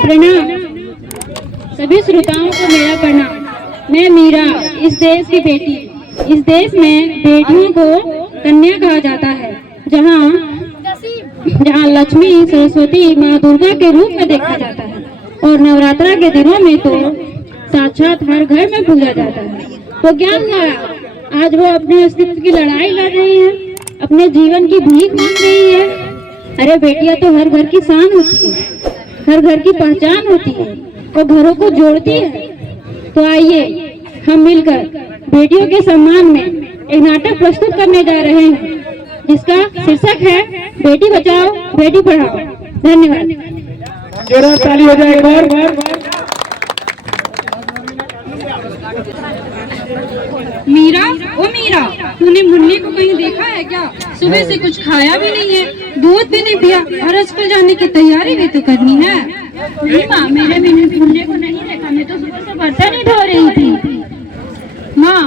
प्रणाम। सभी श्रोताओं को मेरा प्रणाम। मैं मीरा, इस देश की बेटी। इस देश में बेटियों को कन्या कहा जाता है, जहाँ लक्ष्मी सरस्वती माँ दुर्गा के रूप में देखा जाता है और नवरात्रा के दिनों में तो साक्षात हर घर में पूजा जाता है। तो क्या हुआ, आज वो अपने अस्तित्व की लड़ाई लड़ रही है, अपने जीवन की भीख मांग रही है। अरे बेटियां तो हर घर की शान होती है, हर घर की पहचान होती है और घरों को जोड़ती है। तो आइए हम मिलकर बेटियों के सम्मान में एक नाटक प्रस्तुत करने जा रहे हैं, जिसका शीर्षक है बेटी बचाओ बेटी पढ़ाओ। धन्यवाद। जोरदार ताली हो जाए एक बार। मीरा, ओ मीरा, तूने मुन्ने को कहीं देखा है क्या? सुबह से कुछ खाया भी नहीं है, दूध भी नहीं पिया और स्कूल जाने की तैयारी भी तो करनी है। नहीं माँ, मैंने मुन्ने को नहीं देखा, मैं तो सुबह से बर्तन ही धो रही थी। माँ,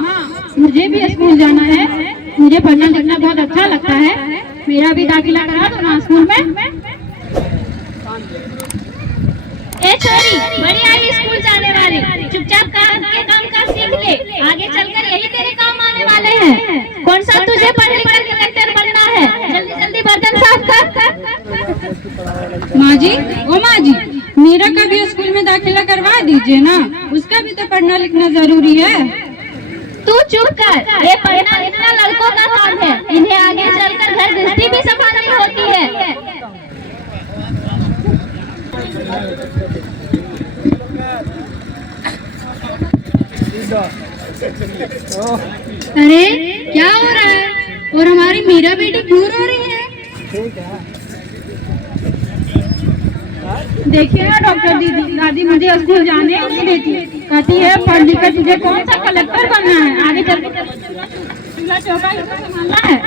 मुझे भी स्कूल जाना है, मुझे पढ़ना लिखना बहुत अच्छा लगता है, मेरा भी दाखिला करा दो ना स्कूल में। ए छोरी, बड़ी आई स्कूल जाने वाली, चुपचाप के काम कर सीख ले, आगे चलकर यही तेरे काम आने वाले हैं। कौन सा तुझे पढ़ लिख कर कलेक्टर बनना है? जल्दी जल्दी बर्तन साफ कर। माँ जी, ओ माँ जी, मीरा का भी स्कूल में दाखिला करवा दीजिए ना, उसका भी तो पढ़ना लिखना जरूरी है। तू चुप कर, ये पढ़ना लिखना लड़कों का काम है, इन्हें आगे चलकर घर गृहस्थी भी संभालनी होती है। अरे क्या हो रहा है, और हमारी मीरा बेटी क्यों रो रही है? देखिए ना डॉक्टर दीदी, दादी मुझे स्कूल जाने ही नहीं देती, कहती है पढ़ लिख कर तुझे कौन सा कलेक्टर बनना है, आगे चल के चूल्हा चौका ही तो संभालना है।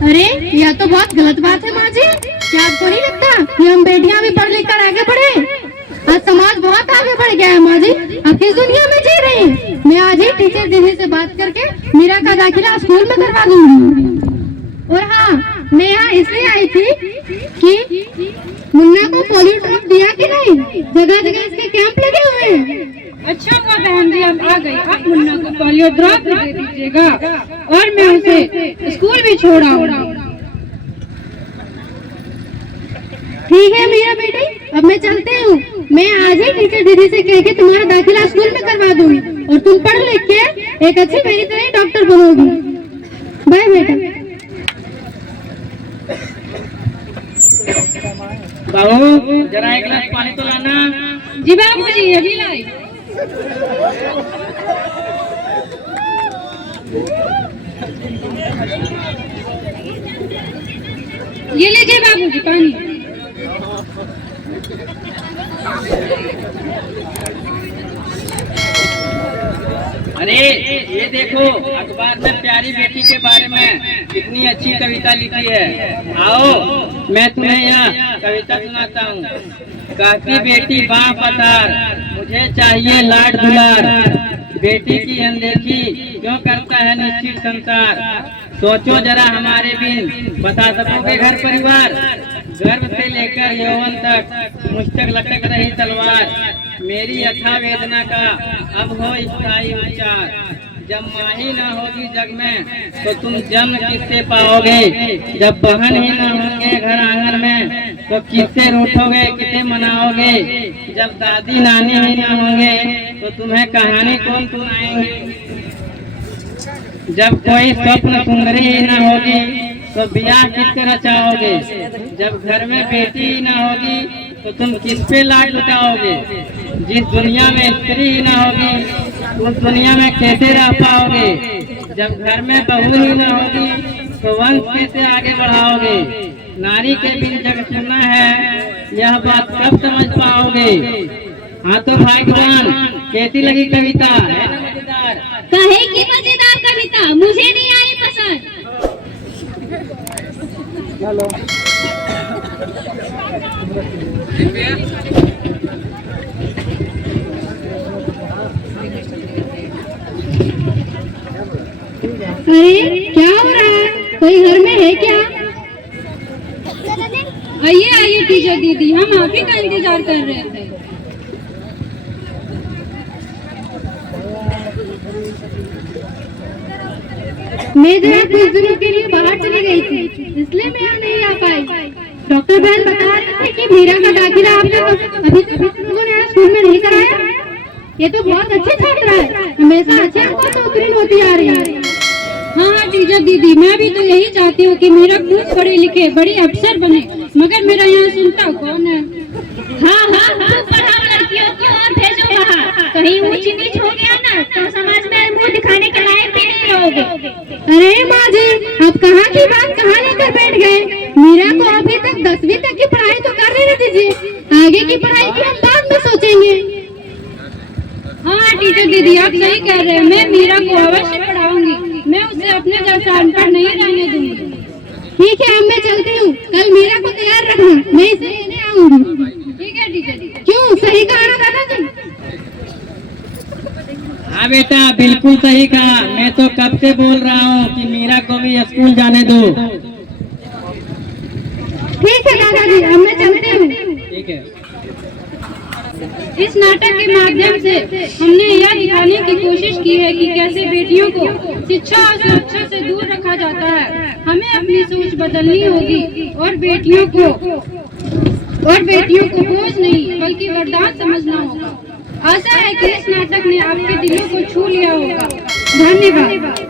अरे यह तो बहुत गलत बात है माँ जी, क्या आपको नहीं लगता कि हम बेटियां भी पढ़ लिख कर आगे बढ़े? आज समाज बहुत आगे बढ़ गया है माँ जी, अब किस दुनिया में जी रही हैं? मैं आज ही टीचर दीदी से बात करके मीरा का दाखिला स्कूल में करवा दूंगी। और हाँ, मैं यहाँ इसलिए आई थी कि मुन्ना को पोलियो ड्रॉप दिया कि नहीं, जगह जगह इसके कैंप लगे हुए हैं। अच्छा हुआ बहन जी आप आ गई, आप मुन्ना को पोलियो ड्रॉप भी दे दीजिएगा और मैं उसे स्कूल भी छोड़ आऊंगा। ठीक है मीरा बेटी, अब मैं चलती हूँ। मैं आज ही टीचर दीदी से कह के तुम्हारा दाखिला स्कूल में करवा दूंगी और तुम पढ़ लिख के एक अच्छी मेरी तरह डॉक्टर बनोगी। बाय बेटा। बाबू जरा एक गिलास पानी तो लाना। जी बाबूजी, अभी लाई। ये लीजिए बाबूजी पानी। अरे ये देखो, अखबार में प्यारी बेटी के बारे में कितनी अच्छी कविता लिखी है। आओ मैं तुम्हें यहाँ कविता सुनाता हूँ। कहती बेटी बाँ पसार, मुझे चाहिए लाड दुलार, बेटी की अनदेखी क्यों करता है निश्चित संसार। सोचो जरा हमारे बिन बता सकोगे घर परिवार, गर्भ से लेकर यौवन तक मुझ तक लटक रही तलवार। मेरी यथा वेदना का अब हो स्थायी उपचार, जब माँ ही न होगी जग में तो तुम जन्म किससे पाओगे। जब बहन ही न होंगे घर आंगन में तो किससे रूठोगे किसे मनाओगे। जब दादी नानी ही न होंगे तो तुम्हें कहानी कौन सुनाएंगे। जब कोई स्वप्न सुंदरी ही न होगी तो ब्याह किससे रचाओगे। जब घर में बेटी ही न होगी तो तुम किस पे लाड लुटाओगे। जिस दुनिया में स्त्री ही न होगी उस दुनिया में कैसे रह पाओगे। जब घर में बहू ही न होगी तो वंश कैसे आगे बढ़ाओगे। नारी के बिन जग सुनना है, यह बात कब समझ पाओगे। हाँ तो भाग्यवान, कैसी लगी कविता, है ना मजेदार? कहे की मजेदार कविता, मुझे नहीं आई पसंद। हेलो अरे क्या हो रहा है, कोई घर में है क्या? आइए आइए टीचर दीदी, हम आप ही का इंतजार कर रहे थे। मैं जरा कुछ दिनों के लिए बाहर चली गई थी, इसलिए मैं यहाँ नहीं आ पाई। डॉक्टर बहन बता रहे थे कि मीरा का दाखिला आपने अभी तक लोगों ने स्कूल में नहीं कराया। ये तो बहुत अच्छे छात्र है, हमेशा अच्छे अंकों से उत्तीर्ण होती आ रही है। हाँ टीचर दीदी, मैं भी तो यही चाहती हूँ कि मेरा खूब पढ़े लिखे बड़ी अफसर बने, मगर मेरा यहाँ सुनता कौन है। हाँ हाँ हाँ, पढ़ाओ लड़कियों को और भेजो बाहर। कहीं ऊंच नीच हो गया ना तो समाज में मुंह दिखाने के लायक भी नहीं रहोगे। अरे माँ जी, आप कहाँ की बात कहाँ लेकर बैठ गए। मीरा को अभी तक 10वीं तक की पढ़ाई तो कर लेने दीजिए, आगे की पढ़ाई की हम बाद में सोचेंगे। हाँ टीचर दीदी, आप सही कह रहे हैं, मैं मीरा को अवश्य पढ़ाऊंगी, मैं उसे अपने जैसा अनपढ़ नहीं रहने दूंगी। ठीक है, अब मैं चलती हूँ, कल मीरा को तैयार रखना, मैं इसे लेने आऊंगी। ठीक है टीचर दीदी। क्यों, सही कहा ना दादाजी? हाँ बेटा, बिल्कुल सही कहा। मैं तो कब से बोल रहा हूँ कि मीरा को भी स्कूल जाने दो। ठीक है दादाजी, अब मैं चलती हूँ। ठीक है। इस नाटक के माध्यम से हमने यह दिखाने की कोशिश की है कि कैसे बेटियों को शिक्षा और सुरक्षा से दूर रखा जाता है। हमें अपनी सोच बदलनी होगी और बेटियों को बोझ नहीं बल्कि वरदान समझना होगा। आशा है कि इस नाटक ने आपके दिलों को छू लिया होगा। धन्यवाद।